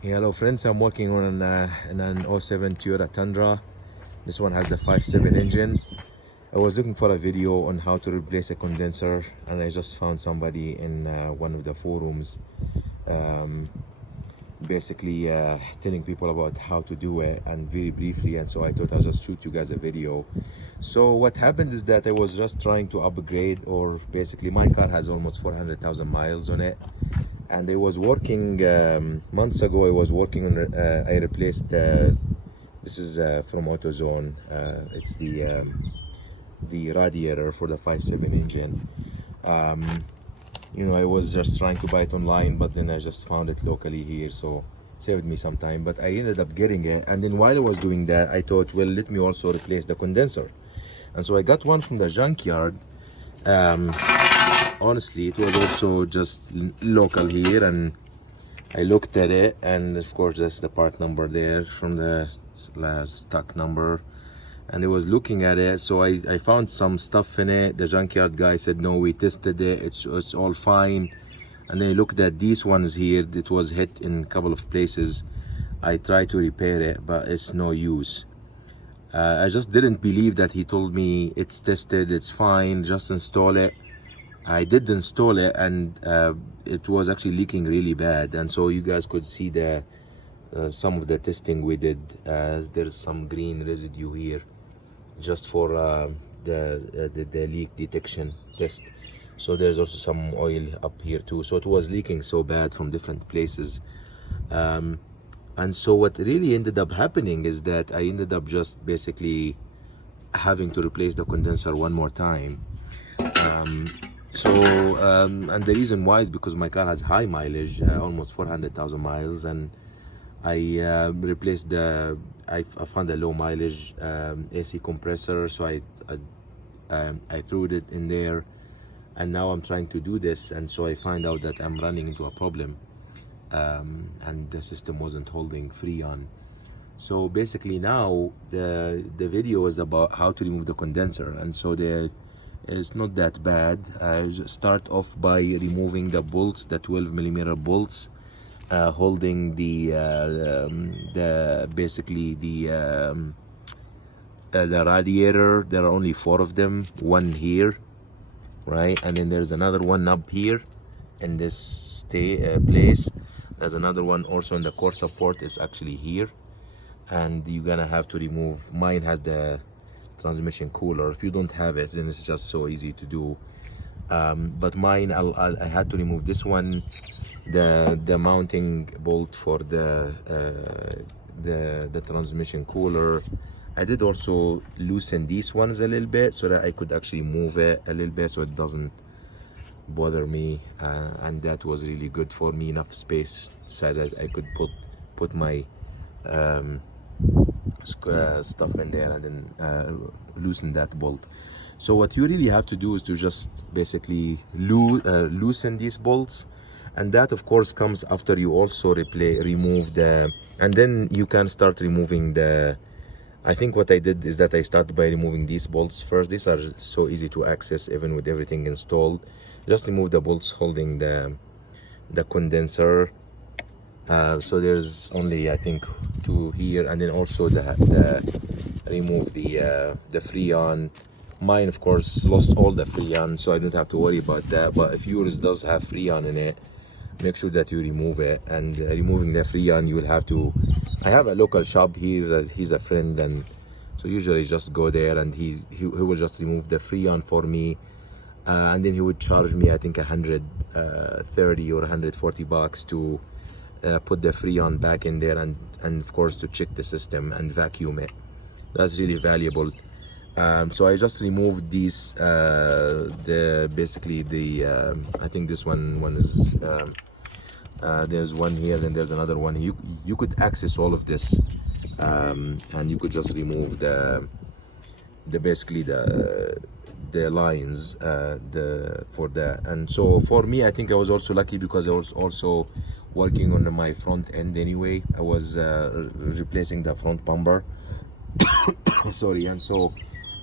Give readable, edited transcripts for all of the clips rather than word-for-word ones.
Hey, hello friends, I'm working on an '07 Toyota Tundra. This one has the 5.7 engine. I was looking for a video on how to replace a condenser, and I just found somebody in one of the forums um, basically telling people about how to do it, and very briefly, and so I thought I'll just shoot you guys a video. So what happened is that I was just trying to upgrade, or basically my car has almost 400,000 miles on it, and I was working months ago. I was working on I replaced this is from AutoZone. It's the radiator for the 5.7 engine. You know, I was just trying to buy it online, but then I just found it locally here, so it saved me some time. But I ended up getting it, and then while I was doing that, I thought, well, let me also replace the condenser. And so I got one from the junkyard. Honestly, it was also just local here, and I looked at it, and of course there's the part number there from the stock number, and I was looking at it. So I found some stuff in it. The junkyard guy said, no, we tested it, it's all fine. And then I looked at these ones here. It was hit in a couple of places. I tried to repair it, but it's no use. I just didn't believe that he told me it's tested, it's fine, just install it. I did install it, and it was actually leaking really bad. And so you guys could see the some of the testing we did. There's some green residue here just for the leak detection test. So there's also some oil up here too. So it was leaking so bad from different places. And so what really ended up happening is that I ended up just basically having to replace the condenser one more time. And the reason why is because my car has high mileage, almost 400,000 miles, and I replaced I found a low mileage AC compressor, so I threw it in there, and now I'm trying to do this, and so I find out that I'm running into a problem, and the system wasn't holding freon. So basically now the video is about how to remove the condenser, and so it's not that bad. Just start off by removing the bolts, the 12mm bolts holding basically the radiator. There are only 4 of them, one here, right, and then there's another one up here in this place. There's another one also in the core support, is actually here, and you're gonna have to remove. Mine has the transmission cooler. If you don't have it, then it's just so easy to do. But mine, I had to remove this one, the mounting bolt for the transmission cooler. I did also loosen these ones a little bit so that I could actually move it a little bit so it doesn't bother me, and that was really good for me, enough space so that I could put my stuff in there, and then loosen that bolt. So what you really have to do is to just basically loosen these bolts, and that of course comes after you also remove the, and then you can start removing the, I think what I did is that I started by removing these bolts first. These are so easy to access even with everything installed. Just remove the bolts holding the condenser. So there's only, I think, 2 here, and then also remove the freon. Mine of course lost all the freon, so I don't have to worry about that. But if yours does have freon in it, make sure that you remove it. And removing the freon, you will have to, I have a local shop here, he's a friend, and so usually just go there and he will just remove the freon for me, and then he would charge me, I think, 130 or 140 bucks to put the freon back in there, and of course to check the system and vacuum it. That's really valuable. So I just removed these, basically the I think this one is there's one here, then there's another one. You could access all of this, and you could just remove basically the lines for that. And so for me, I think I was also lucky because I was also working on my front end anyway. I was replacing the front bumper sorry, and so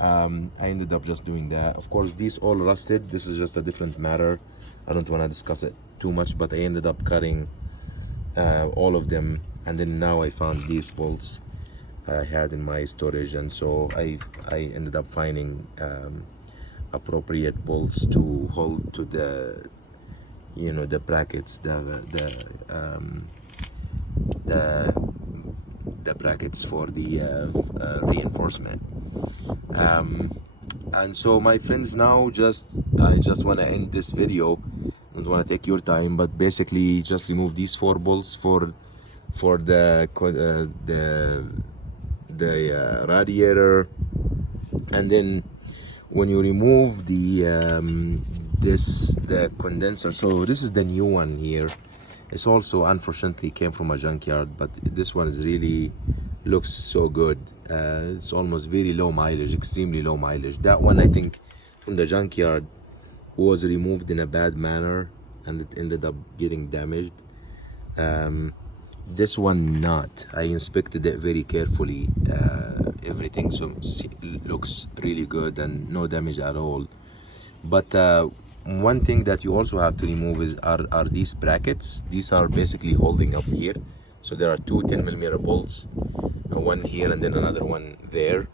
I ended up just doing that. Of course, these all rusted. This is just a different matter. I don't want to discuss it too much, but I ended up cutting all of them, and then now I found these bolts I had in my storage, and so I ended up finding appropriate bolts to hold to the, you know, the brackets, the brackets for the reinforcement. And so my friends, now I just want to end this video. Don't want to take your time, but basically just remove these 4 bolts for the radiator, and then when you remove the condenser, so this is the new one here. It's also unfortunately came from a junkyard, but this one is really looks so good. It's almost very low mileage, extremely low mileage. That one, I think, from the junkyard was removed in a bad manner and it ended up getting damaged. This one not. I inspected it very carefully, everything, so looks really good and no damage at all. But one thing that you also have to remove are these brackets. These are basically holding up here. So there are 2 10mm bolts, one here and then another one there,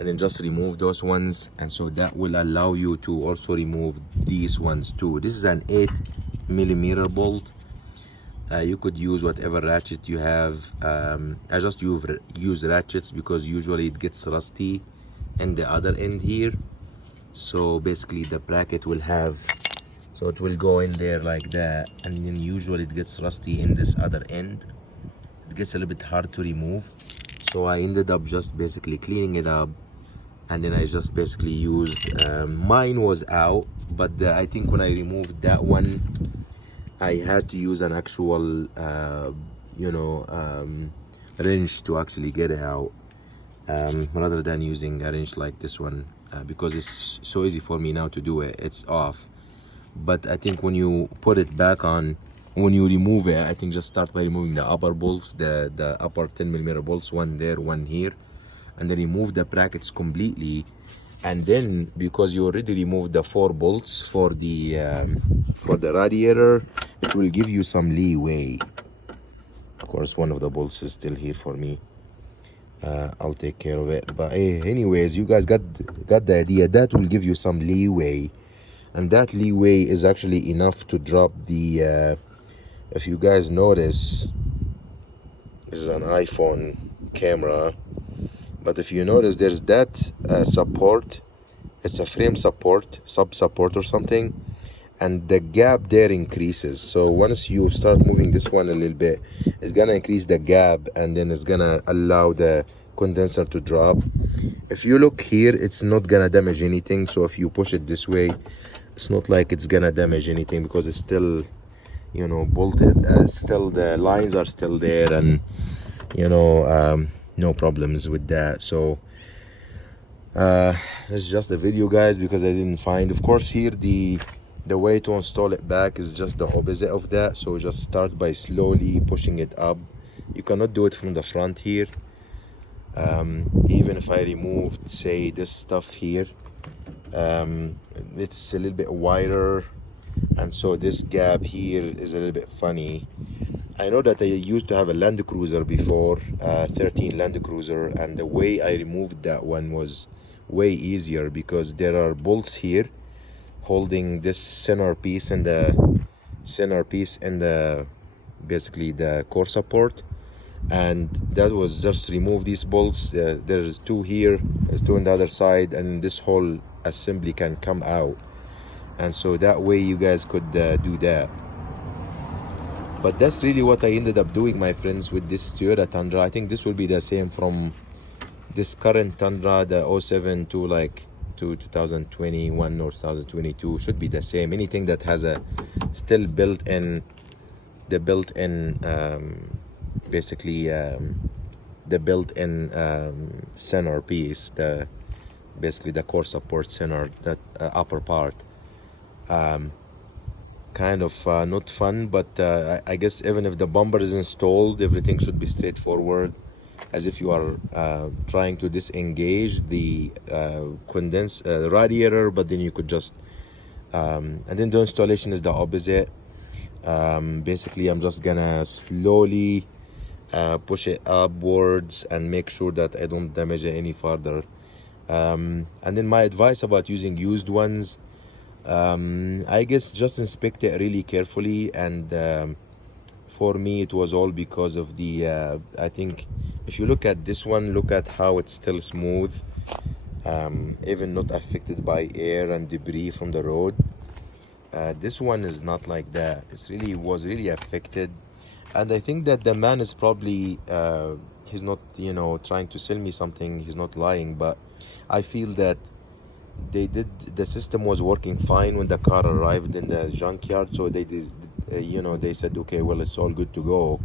and then just remove those ones, and so that will allow you to also remove these ones too. This is an 8mm bolt. You could use whatever ratchet you have. I just use ratchets because usually it gets rusty in the other end here. So basically the bracket will have, so it will go in there like that, and then usually it gets rusty in this other end. It gets a little bit hard to remove, so I ended up just basically cleaning it up, and then I just basically used, mine was out, but I think when I removed that one I had to use an actual wrench to actually get it out, rather than using a wrench like this one, because it's so easy for me now to do it. It's off, but I think when you put it back on, when you remove it, I think just start by removing the upper bolts, the upper 10mm bolts, one there, one here, and then remove the brackets completely. And then, because you already removed the 4 bolts for the radiator, it will give you some leeway. Of course, one of the bolts is still here for me. I'll take care of it. But anyways, you guys got the idea. That will give you some leeway, and that leeway is actually enough to drop the. If you guys notice, this is an iPhone camera. But if you notice, there's that support. It's a frame support, sub support or something, and the gap there increases. So once you start moving this one a little bit, it's gonna increase the gap, and then it's gonna allow the condenser to drop. If you look here, it's not gonna damage anything. So if you push it this way, it's not like it's gonna damage anything, because it's still, you know, bolted. Still the lines are still there, and you know, no problems with that. So it's just a video, guys, because I didn't find, of course, here the way to install it back is just the opposite of that. So just start by slowly pushing it up. You cannot do it from the front here. Even if I removed, say, this stuff here, it's a little bit wider, and so this gap here is a little bit funny. I know that I used to have a Land Cruiser before, 13 Land Cruiser, and the way I removed that one was way easier, because there are bolts here holding this centerpiece and the basically the core support, and that was just remove these bolts. There's 2 here, there's 2 on the other side, and this whole assembly can come out, and so that way you guys could do that. But that's really what I ended up doing, my friends, with this Toyota Tundra. I think this will be the same from this current Tundra, the 07 to like to 2021 or 2022, should be the same. Anything that has a still built-in, the built-in basically the built-in centerpiece, the basically the core support center, that upper part. Kind of not fun, but I guess even if the bumper is installed, everything should be straightforward, as if you are trying to disengage the radiator, but then you could just and then the installation is the opposite. Basically I'm just gonna slowly push it upwards and make sure that I don't damage it any further. And then my advice about using used ones, I guess just inspect it really carefully. And for me it was all because of the I think if you look at this one, look at how it's still smooth, even not affected by air and debris from the road. This one is not like that. It was really affected. And I think that the man is probably he's not, you know, trying to sell me something, he's not lying, but I feel that the system was working fine when the car arrived in the junkyard, so they did, you know, they said, okay, well, it's all good to go.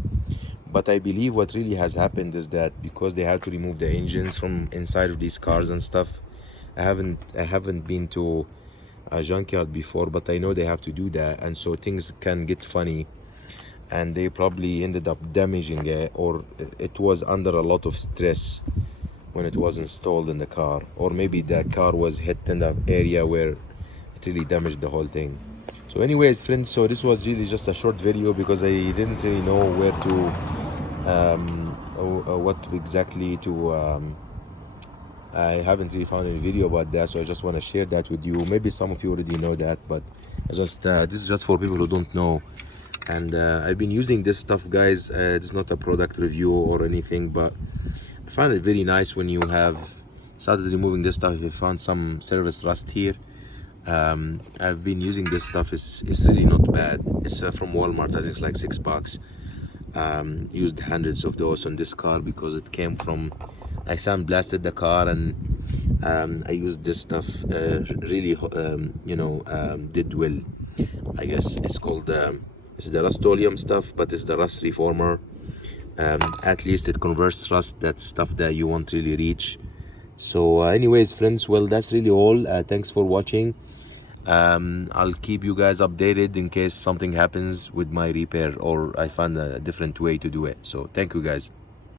But I believe what really has happened is that because they had to remove the engines from inside of these cars and stuff, I haven't been to a junkyard before, but I know they have to do that, and so things can get funny, and they probably ended up damaging it, or it was under a lot of stress when it was installed in the car, or maybe the car was hit in the area where it really damaged the whole thing. So anyways friends, so this was really just a short video because I didn't really know where to what exactly to I haven't really found any video about that, so I just want to share that with you. Maybe some of you already know that, but I just this is just for people who don't know. And I've been using this stuff, guys. It's not a product review or anything, but I find it very nice when you have started removing this stuff. If you found some service rust here, I've been using this stuff. It's really not bad. It's from Walmart. I think it's like $6. Used hundreds of those on this car because it came from, I sandblasted the car, and I used this stuff. Really you know, did well. I guess it's called it's the Rust-Oleum stuff, but it's the rust reformer. At least it converts rust, that stuff that you won't really reach. So anyways friends, well, that's really all. Thanks for watching. I'll keep you guys updated in case something happens with my repair or I find a different way to do it. So thank you guys.